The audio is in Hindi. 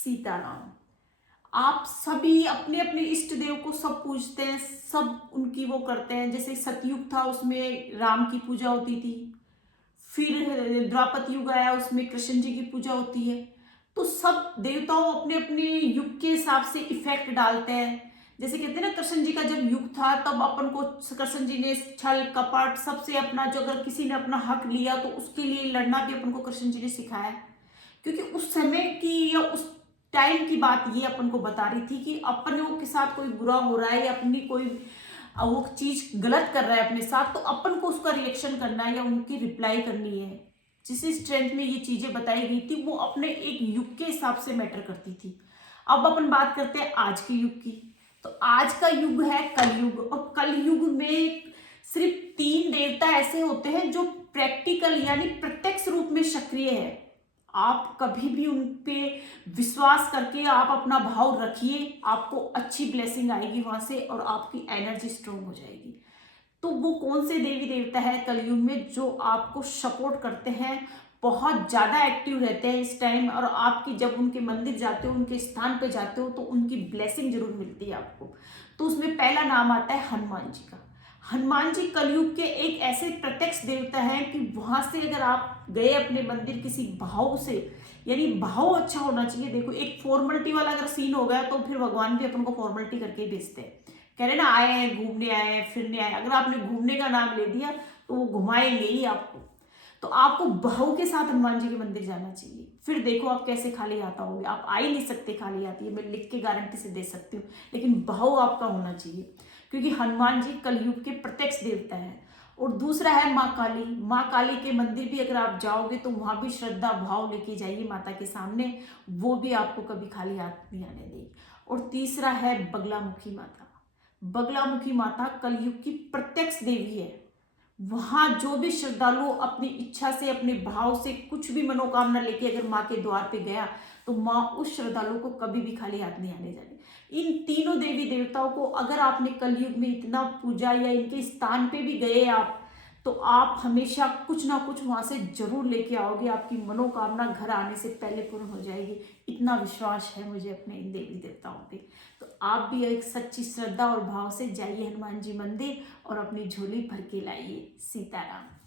सीताराम। आप सभी अपने अपने इष्ट देव को सब पूजते हैं, सब उनकी वो करते हैं। जैसे सतयुग था उसमें राम की पूजा होती थी, फिर द्वापर युग आया उसमें कृष्ण जी की पूजा होती है। तो सब देवताओं अपने अपने युग के हिसाब से इफेक्ट डालते हैं। जैसे कहते हैं ना, कृष्ण जी का जब युग था तब अपन को कृष्ण जी ने छल कपट सबसे अपना, जो अगर किसी ने अपना हक लिया तो उसके लिए लड़ना भी अपन को कृष्ण जी ने सिखाया। क्योंकि उस समय की या उस टाइम की बात ये अपन को बता रही थी कि अपनों के साथ कोई बुरा हो रहा है या अपनी कोई वो चीज गलत कर रहा है अपने साथ, तो अपन को उसका रिएक्शन करना है या उनकी रिप्लाई करनी है। जिस स्ट्रेंथ में ये चीजें बताई गई थी वो अपने एक युग के हिसाब से मैटर करती थी। अब अपन बात करते हैं आज के युग की। तो आज का युग है कलयुग, और कलयुग में सिर्फ 3 देवता ऐसे होते हैं जो प्रैक्टिकल यानी प्रत्यक्ष रूप में सक्रिय है। आप कभी भी उन पे विश्वास करके आप अपना भाव रखिए, आपको अच्छी ब्लेसिंग आएगी वहां से और आपकी एनर्जी स्ट्रोंग हो जाएगी। तो वो कौन से देवी देवता है कलयुग में जो आपको सपोर्ट करते हैं, बहुत ज्यादा एक्टिव रहते हैं इस टाइम, और आपकी जब उनके मंदिर जाते हो, उनके स्थान पे जाते हो तो उनकी ब्लेसिंग जरूर मिलती है आपको। तो उसमें पहला नाम आता है हनुमान जी का। हनुमान जी कलयुग के एक ऐसे प्रत्यक्ष देवता हैं कि वहां से अगर आप गए अपने मंदिर किसी भाव से, यानी भाव अच्छा होना चाहिए। देखो, एक फॉर्मेलिटी वाला अगर सीन हो गया तो फिर भगवान भी अपन को फॉर्मेलिटी करके ही भेजते हैं। कह रहे ना, आए हैं घूमने, आए हैं फिरने आए, अगर आपने घूमने का नाम ले दिया तो वो घुमाएंगे ही आपको। तो आपको भाव के साथ हनुमान जी के मंदिर जाना चाहिए। फिर देखो आप कैसे खाली आता होगे, आप आ ही नहीं सकते खाली आती है, मैं लिख के गारंटी से दे सकती हूँ। लेकिन भाव आपका होना चाहिए, क्योंकि हनुमान जी कलयुग के प्रत्यक्ष देवता है। और दूसरा है माँ काली। माँ काली के मंदिर भी अगर आप जाओगे तो वहां भी श्रद्धा भाव लेके जाइए माता के सामने, वो भी आपको कभी खाली हाथ नहीं आने देगी। और तीसरा है बगलामुखी माता। बगलामुखी माता कलयुग की प्रत्यक्ष देवी है। वहां जो भी श्रद्धालु अपनी इच्छा से, अपने भाव से कुछ भी मनोकामना लेके अगर माँ के द्वार पे गया तो माँ उस श्रद्धालु को कभी भी खाली हाथ नहीं आने जाने। इन तीनों देवी देवताओं को अगर आपने कलयुग में इतना पूजा या इनके स्थान पे भी गए आप, तो आप हमेशा कुछ ना कुछ वहां से जरूर लेके आओगे। आपकी मनोकामना घर आने से पहले पूर्ण हो जाएगी। इतना विश्वास है मुझे अपने इन देवी देवताओं पे। तो आप भी एक सच्ची श्रद्धा और भाव से जाइए हनुमान जी मंदिर और अपनी झोली भर के लाइए। सीताराम।